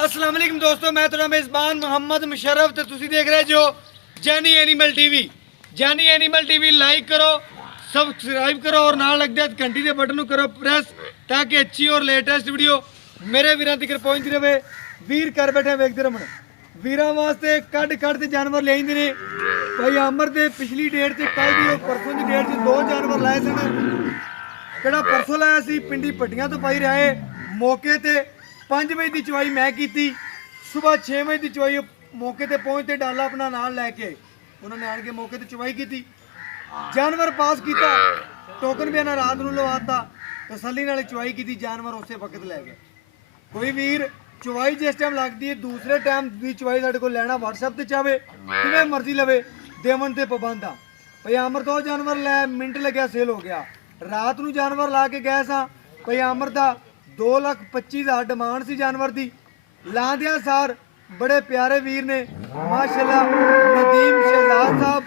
अस्सलाम वालेकुम दोस्तों, मैं थोड़ा मेज़बान मोहम्मद मुशर्रफ तो तुसी देख रहे जो जानी एनिमल टीवी। जानी एनिमल टीवी लाइक करो, सब्सक्राइब करो और नाल लग जाए घंटी के बटन करो प्रेस ताकि अच्छी और लेटेस्ट वीडियो मेरे वीर तक पहुँचती रहे। वीर कर बैठे वेखते रमन वीर वास्ते कट जानवर ले आते हैं। भाई अमर के पिछली डेट से कल की परसों की डेट से 2 जानवर लाए सन। किहड़ा परसों लाया सी पिंडी पट्टियां तो पाई रहे मौके ते 5 बजे की चवाई मैं की, सुबह 6 बजे की चवाई मौके ते पहुंचते डाला अपना नाल लैके उन्होंने आन के मौके ते चवाई की, जानवर पास किया, टोकन भी इन्हें रात को लवाता, तसल्ली नाल चवाई की, जानवर उस वक्त लै गए। कोई वीर चवाई जिस टाइम लगती है दूसरे टाइम की चवाई साढ़े को लैना व्हाट्सएप से चाहे जिवें मर्जी लवे देवन ते पाबंद आ। भाई अमर तो जानवर लै मिनट लग्या सेल हो गया। रात को जानवर ला के गए सा भाई अमर का 2,25,000 डिमांड सी जानवर की। लांदिया सार बड़े प्यारे वीर ने माशाल्लाह नदीम शहजाद साहब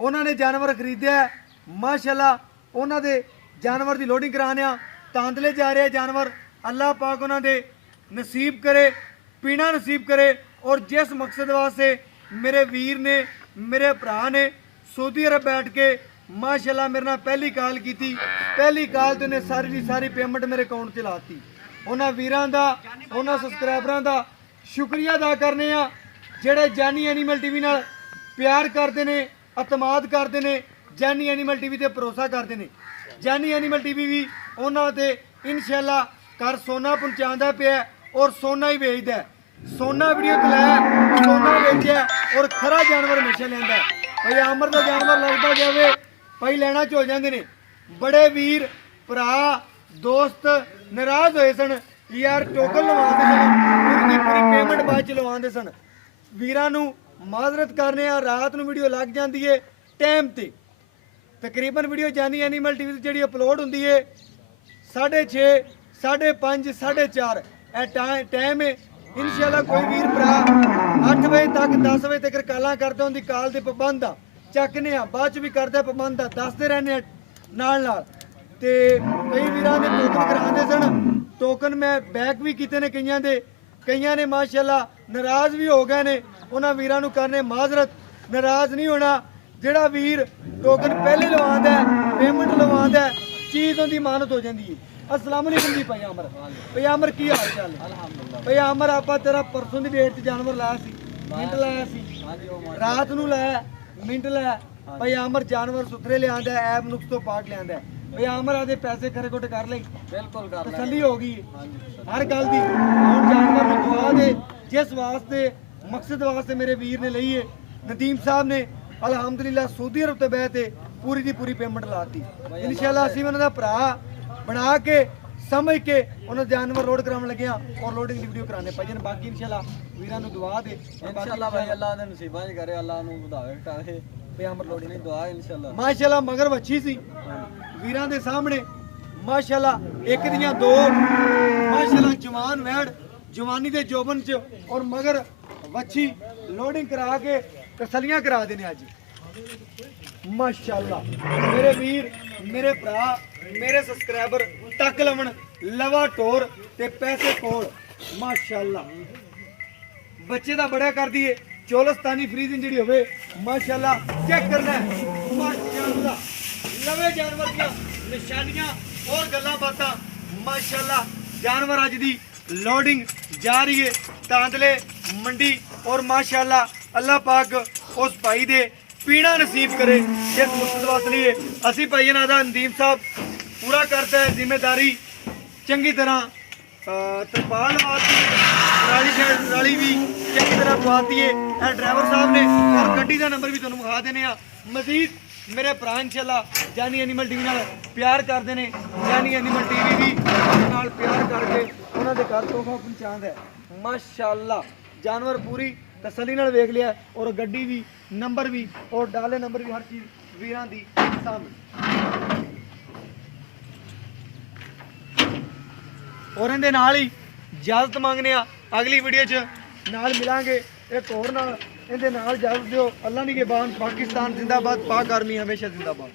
उन्होंने जानवर खरीदया माशाल्लाह। उन्होंने जानवर की लोडिंग कराने तांदले जा रहे जानवर, अल्लाह पाक उन्होंने नसीब करे, पीना नसीब करे। और जिस मकसद वास्ते मेरे वीर ने मेरे भरा ने सऊदी अरब बैठ के माशाल्लाह मेरे नाल पहली कॉल की, पहली कॉल तो उन्हें सारी की सारी पेमेंट मेरे अकाउंट से लाती। उन्होंने वीरां दा उन्होंने सबसक्राइबरां दा शुक्रिया अदा करने जेड़े जानी एनिमल टीवी नाल प्यार करते हैं, अतमाद करते हैं, जानी एनिमल टीवी ते भरोसा करते हैं। जानी एनिमल टीवी भी उन्होंने इंशाल्लाह कर सोना पहुँचाता पिया और सोना ही बेचता। सोना वीडियो चलाया, सोना बेचा और खरा जानवर हमेशा लेंदा। भाई अमर का जानवर लगता जाए भाई लैना च हो जाते हैं। बड़े वीर भरा दोस्त नाराज होए सन यार टोकन लवाते सन, पूरी पूरी पेमेंट बाद च लवाते सन। वीरां नूं माजरत करने रात को वीडियो लग जाती है टाइम ते। तकरीबन वीडियो जानी एनिमल टीवी जी अपलोड होंगी है 6:30, 5:30, 4:30 टाइम है। इंशाल्लाह कोई वीर भरा 8 बजे तक 10 बजे तक काला करते उनकी कॉल के पाबंद आ, चकने बाद भी करते पाबंद आ, दसते रहने नाल ते कई वीरां ने टोकन कराते सन। टोकन मैं बैक भी किए ने कईयां ने माशाल्लाह नाराज भी हो गए ने। उन्होंने वीरां नूं करने माजरत, नाराज नहीं होना। जिहड़ा वीर टोकन पहले लवांदा पेमेंट लवांदा चीज़ उनकी मानत हो जाती है। अस्सलाम वालेकुम जी भाई अमर। भाई अमर की हाल चाल है? भाई अमर आप तेरा परसों की डेट जानवर लाया सी, मिंट लाया सी, रात को लाया मिंट लाया। भाई अमर जानवर सुथरे लिया ऐब नुक्स तो पाक लिया। भाई अमर आदे पैसे खरे कुट कर ले, बिल्कुल तसल्ली हो गई हर गल की। हम जानवर दुआ दे जिस वास्ते मकसद वास्ते मेरे वीर ने लई है नदीम साहब ने अलहमदुलिल्लाह सऊदी अरब तो बह के पूरी की पूरी पेमेंट लाती। इंशाल्लाह असीं उन्हां दा भरा बना के समझ के उन्हें जानवर लोड कराने लगे और लोडिंग की वीडियो कराने पाई। बाकी इंशाल्लाह वीरां नूं दुआ दे इंशाल्लाह भाई अल्लाह दे नसीबां च करे, अल्लाह नूं वधावे टावे पेमर लोडिंग दी दुआ इंशाल्लाह। माशाल्लाह मगर वच्छी सी वीरां दे सामने माशाल्लाह एक दियां 2 माशाल्लाह जवान वैड़ जवानी दे जोबन च और मगर वच्छी लोडिंग करा के तसलियां करा देने अज माशाल्लाह। मेरे वीर मेरे भरा मेरे सब्सक्राइबर टक लवन लवा टोर ते पैसे कोल माशाल्लाह। बच्चे का बड़ा कर दिए चोलस्तानी फ्रीजिंग जी होवे माशाल्लाह चेक करना है माशाल्लाह। लवे जानवर दियां निशानियां और गल्लां बातां माशाल्लाह। जानवर अज दी लोडिंग जा रही है तांदले मंडी और माशाल्लाह अल्लाह पाक उस भाई दे पीना नसीब करे जिस मकसद वास्ते लिए असी भाई ना नदीम साहब पूरा करता है जिम्मेदारी चंगी तरह। तरपाल ट्राली भी चंगी तरह पवाती है ड्राइवर साहब ने और गड्डी का नंबर भी तुहानूं विखा देने। मजीद मेरे भरा इंशाल्लाह जानी एनिमल टीवी नाल प्यार करते हैं। जानी एनिमल टीवी भी नाल प्यार करके उन्होंने घर तोहफा पहुँचाता है माशाल्लाह। जानवर पूरी तसल्ली नाल वेख लिया और गड्डी भी नंबर भी और डाले नंबर भी हर चीज़ वीरां दी सामने। और इहदे नाल ही इजाजत मांगने अगली वीडियो च नाल मिलांगे एक होर नाल। इहदे नाल इजाजत दिओ। अल्लाह दी के बान पाकिस्तान जिंदाबाद, पाक आर्मी हमेशा जिंदाबाद।